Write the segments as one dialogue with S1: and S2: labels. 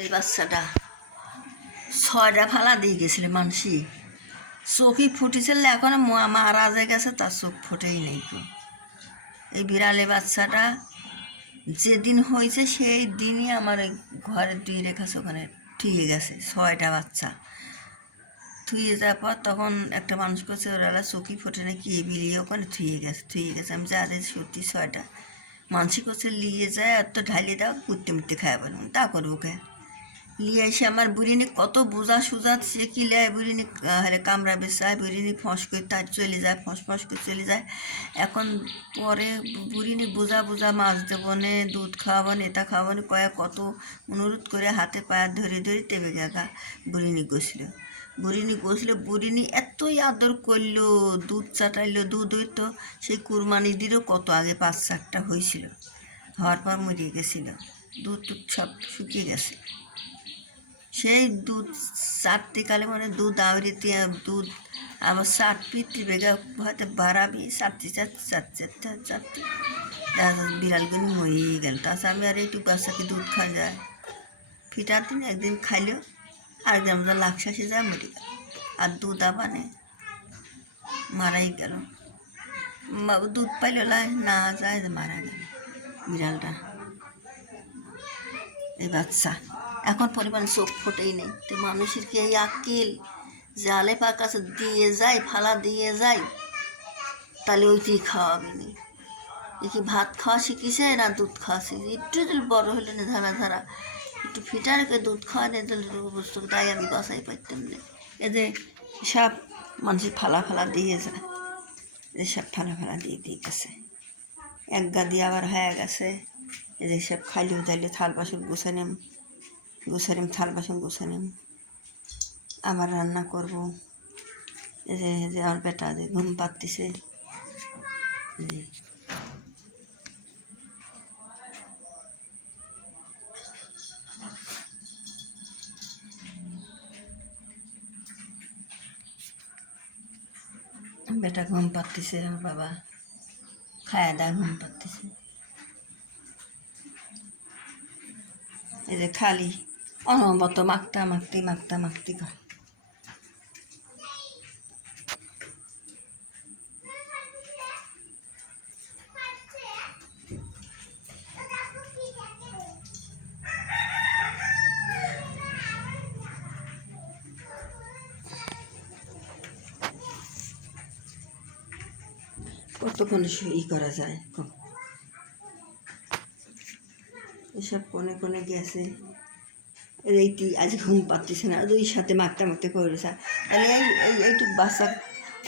S1: এই বাচ্চাটা। ছয়টা ফালা দিয়ে গেছিল মানসি। চোখই ফুটেছিল এখন মারা যে গেছে, তার চোখ ফুটেই নেই এই বিড়ালে বাচ্চাটা যেদিন হয়েছে, সেই দিনই আমার ঘরের দুই রেখাছে ওখানে থুয়ে গেছে, ছয়টা বাচ্চা। থুয়ে যাওয়ার পর তখন একটা মানুষ করছে ওরা চোখই ফোটে না, কি বিলিয়ে ওখানে থুয়ে গেছে থুয়ে গেছে। আমি যা সত্যি ছয়টা। মানসি করছে লিয়ে যায় আর তো ঢালিয়ে দাও, কুত্তে মুত্তে খায় বলুন তা করব কে? লিয়ে এসে আমার বুড়িনি কত বোঝা সুজা সে কি লেয় বুড়িনি হারে কামড়া বেসায় বুড়িনি ফস করে তার চলে যায়, ফস ফস করে চলে যায়। এখন পরে বুড়িনি বোঝা বোঝা মাছ দেবো নে দুধ খাওয়াবো নে এটা খাওয়াবো নে কয়া কত অনুরোধ করে হাতে পায়ে ধরে ধরে তেবে গেগা বুড়িনি গেছিল বুড়িনি গেছিল বুড়িনি এতই আদর করল, দুধ চাটাইলো, দুধ হইতো, সেই কুরবানি দিরও কত আগে পাঁচ চারটা হয়েছিল হওয়ার পর মরিয়ে গেছিল, দুধ টুধ সব শুকিয়ে গেছে। সেই দুধ চারটি কালে মানে দুধ আওড়িতে দুধ আবার ষাট পিতৃ বেগা হয়তো বাড়াবি চারটি চারটি চারটি চারটি চারটি বিড়ালগুলো মরিয়ে গেল তাছাড়া আমি আর একটু বাচ্চাকে দুধ খাওয়া যায়। ফিটার দিন একদিন খাইলো, আরেকদিন আমরা লাক্সাসে যায় মরে গেল। আর দুধ আবানে মারাই গেল। দুধ পাইল না যায়, মারা গেল বিড়ালটা। এই বাচ্চা। এখন পরিমাণ চোখ ফোটেই নেই। তো মানুষের কি এই আক্কেল? যে আলেপা কাছে দিয়ে যায়, ফালা দিয়ে যায়। তাহলে ওইটি খাওয়াবি নি? এ কি ভাত খাওয়া শিখিছে না দুধ খাওয়া শিখেছে? একটু যদি বড় হলে না ধারা ধারা। একটু ফিটারকে দুধ খাওয়া নিয়ে বস্তু তাই আমি বাসাই পাইতাম না। এদের সব মানুষের ফালা ফালা দিয়ে যায়। এদের সব ফালা ফালা দিয়ে দিয়ে গেছে এক দিয়ে আবার হয়ে গেছে। এদের সব খাইলেও তাইলে থাল বাসন গুছে নেম গুছে নিম থাল বাসন গুছে আবার রান্না করব। যে যে আমার বেটা যে ঘুম পাতিছে বেটা ঘুম পাতিছে আমার বাবা খায় দায় ঘুম পাতিছে এই যে খালি। অনবত মাখতা মাখতি মাখতা মাখতি কতক্ষণ ই করা যায় এসব কোনে কোনে গেছে এইটি আজ ঘুম পাচ্ছিস না ওই সাথে মাখতে মাখতে করেছে তাহলে এই এই এইটুক বাচ্চা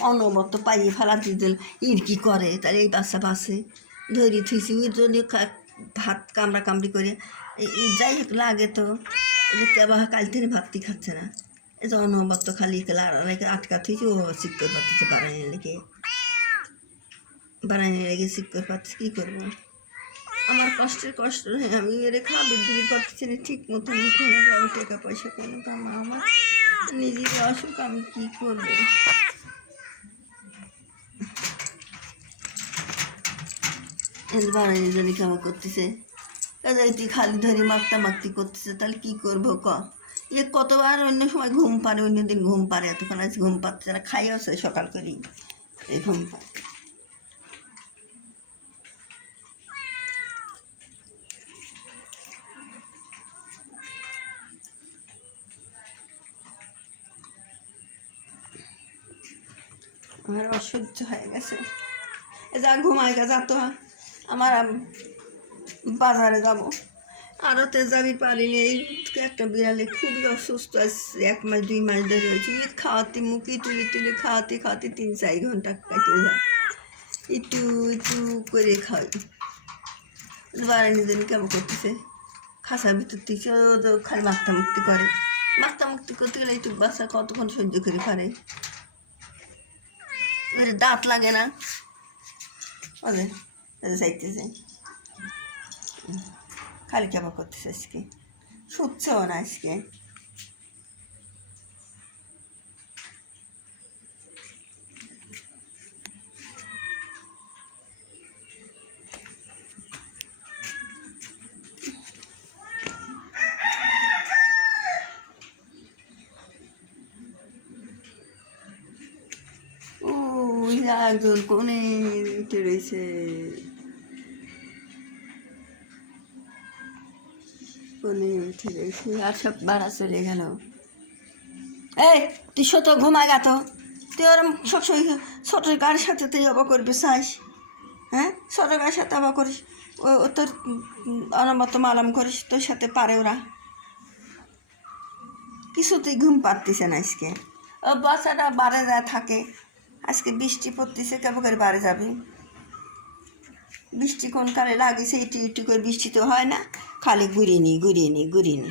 S1: অনবত পাইয়ে ফেলা দিল, ইর কি করে? তাহলে এই বাচ্চা বাসে ধরি থুইছি ওই জন্য ভাত কামড়া কামড়ি করে। এই- যাই হোক, লাগে তো। কেবা কাল থেকে ভাতটি খাচ্ছে না। এই যে অনবত খালি রেখে আটকা থুইছি, ও করে পাচ্ছে বাড়াই লেগে। বাড়াই লেগে করে পাচ্ছে কী করব? আমার কষ্টের কষ্ট নেই, আমি এরে খাব পারছি না ঠিক মতো কোনো পাবো টাকা পয়সা কোনো পাবো আমার নিজের অসুখ, আমি কী করব? বাড়ানোর জন্য করতেছে? তুই খালি ধরে মাখতা মাখতি করতেছে, তাহলে কী করব ক? এ কতবার অন্য সময় ঘুম পারে অন্য দিন ঘুম পারে এতক্ষণ আজ ঘুম পাচ্ছে না খাইও সে সকাল করেই। এই ঘুম পারে আমার অসহ্য হয়ে গেছে। যা ঘুমায় গা যা তো। আমার বাজারে যাব। আরও তেজাবি পারিনি এই একটা বিড়ালে খুবই অসুস্থ এক মাস, দুই মাস ধরে হয়েছে খাওয়াতে মুখি তুলি তুলি, খাওয়াতে খাওয়াতে তিন, চার ঘণ্টা কাটিয়ে যায়। একটু একটু করে খাই। বাড়ানি দিন কেমন করতেছে? খাসার ভিতর থেকে খালি মাখতা মুক্তি করে। মাখতা মুক্তি করতে গেলে একটু বাচ্চা কতক্ষণ সহ্য করে পারে? এর দাঁত লাগে না? ওদের চাইতেছে খালি কেমন করতেছে আজকে। শুচ্ছেও না আজকে। একজন কোনে উঠে রয়েছে। কোনে উঠে রয়েছে। আর সব বাড়া চলে গেল। এই, তুই শত ঘুমা গাত তুই ওরম সবসময় ছোট গাড়ির সাথে তুই অবা করবি চাইস হ্যাঁ? ছোট গাড়ির সাথে অবা করিস? ও তোর অনমত মালাম করিস, তোর সাথে পারে ওরা। কিছুতেই ঘুম পাচ্তিছে না আজকে। ও বাচ্চাটা বারে যায় থাকে। আজকে বৃষ্টি পড়তেছে কেবল করে বাড়ি যাবি। বৃষ্টি কোন কালে লাগিছে ইটু ইটু করে বৃষ্টি তো হয় না, খালি ঘুরিনি ঘুরিনি ঘুরিনি